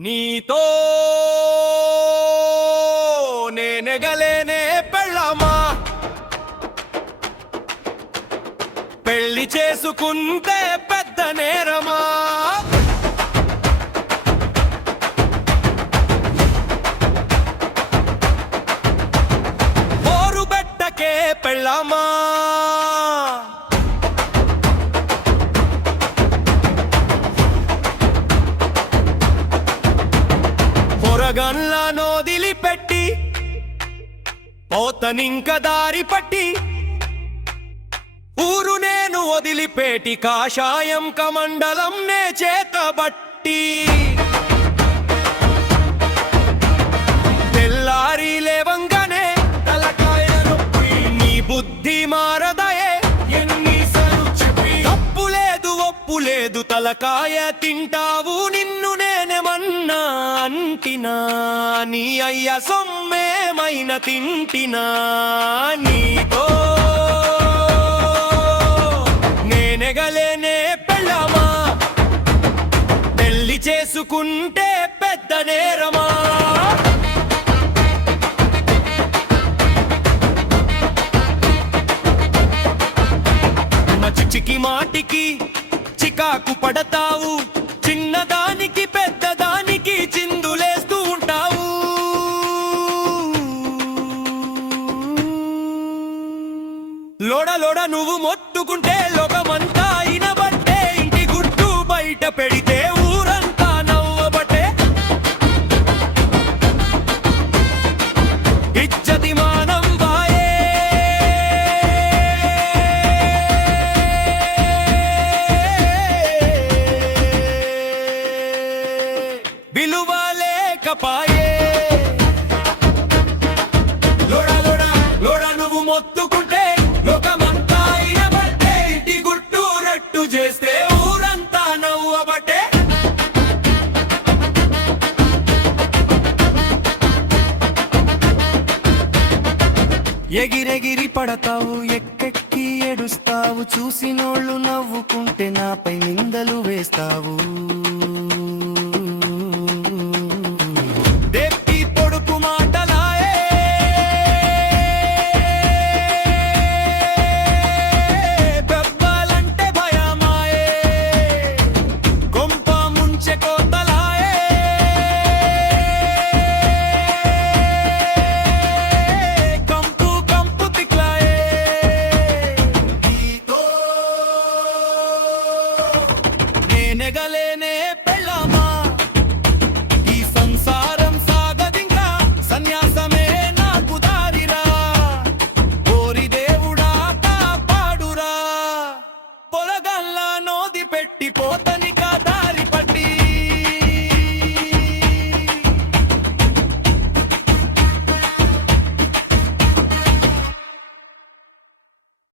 నీతో నేనెగలేనే పెళ్ళమా? పెళ్ళి చేసుకుంటే పెద్ద నేరమా? పోరు పెట్టకే నోదిలి పెట్టి పోతనింక దారి పట్టి. ఊరు నేను వదిలిపేటి కాషాయం కమండలం నే చేతబట్టి. తెల్లారి లేవంగానే తలకాయ నొప్పి నీ బుద్ధి మారదయే ఎన్నిసార్లు చెప్పి. తప్పు లేదు ఒప్పు లేదు తలకాయ తింటావు నిన్నునే. ఏమన్నా అంటినా నీ అయ్య సొమ్మేమైన తింటినా నీతో నేనెగలేనే పెళ్ళమా? పెళ్ళి చేసుకుంటే పెద్ద నేరమా? చిచికి మాటికి చికాకు పడతావు. లోడ లోడ నువ్వు మొత్తుకుంటే లోకమంతా ఇనబట్టే. ఇంటి గుట్టు బయట పెడితే ఊరంతా నవ్వబట్టే. ఇచ్చతి మానం బాయే విలువ లేకపాయే ఎగిరెగిరి పడతావు ఎక్కెక్కి ఏడుస్తావు చూసినోళ్ళు నవ్వుకుంటే నాపై నిందలు వేస్తావు. దేవుడా కాపాడురా